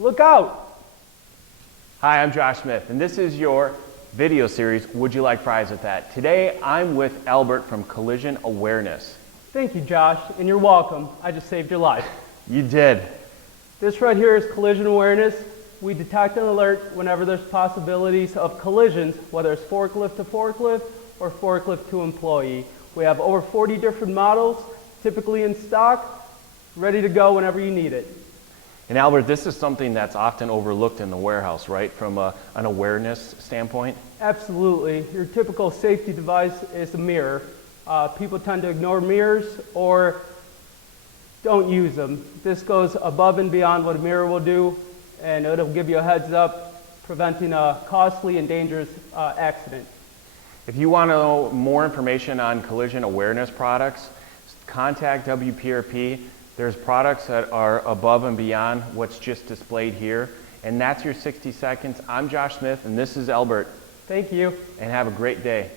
Look out! Hi, I'm Josh Smith, and this is your video series, Would You Like Fries with That? Today, I'm with Albert from Collision Awareness. Thank you, Josh, and you're welcome. I just saved your life. You did. This right here is collision awareness. We detect and alert whenever there's possibilities of collisions, whether it's forklift to forklift or forklift to employee. We have over 40 different models, typically in stock, ready to go whenever you need it. And Albert, this is something that's often overlooked in the warehouse, right? From an awareness standpoint? Absolutely. Your typical safety device is a mirror. People tend to ignore mirrors or don't use them. This goes above and beyond what a mirror will do, and it'll give you a heads up, preventing a costly and dangerous accident. If you want to know more information on collision awareness products, contact WPRP. There's products that are above and beyond what's just displayed here. And that's your 60 seconds. I'm Josh Smith, and this is Albert. Thank you. And have a great day.